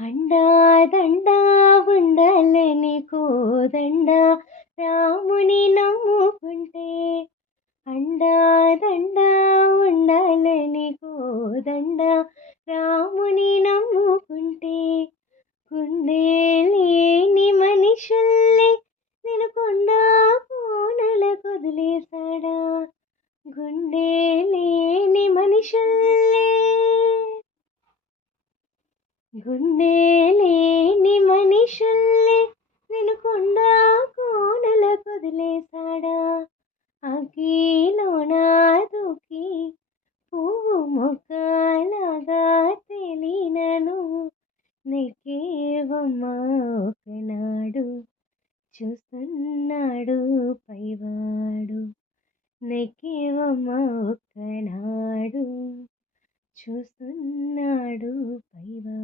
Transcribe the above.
అండా దండ ఉండాలని కోదండ రాముని నమ్ముకుంటే అండా దండ ఉండాలని కోదండ రాముని నమ్ముకుంటే గుండె లేని మనుషుల్ని నేను కొండ కోనల కొదిలేశాడా గుండె లేని మనుషుల్ని గుండె లేని మనుషుల్ని నేను కొండ కోనల కొదిలేశాడా అగ్గిలోన దూకి పువ్వు మొక్కలాగా తెలినను నెక్కేవమ్మా ఒకనాడు చూస్తున్నాడు పైవాడు నెక్కేవమ్మా ఒక్కనాడు చూస్తున్నాడు పైవాడు.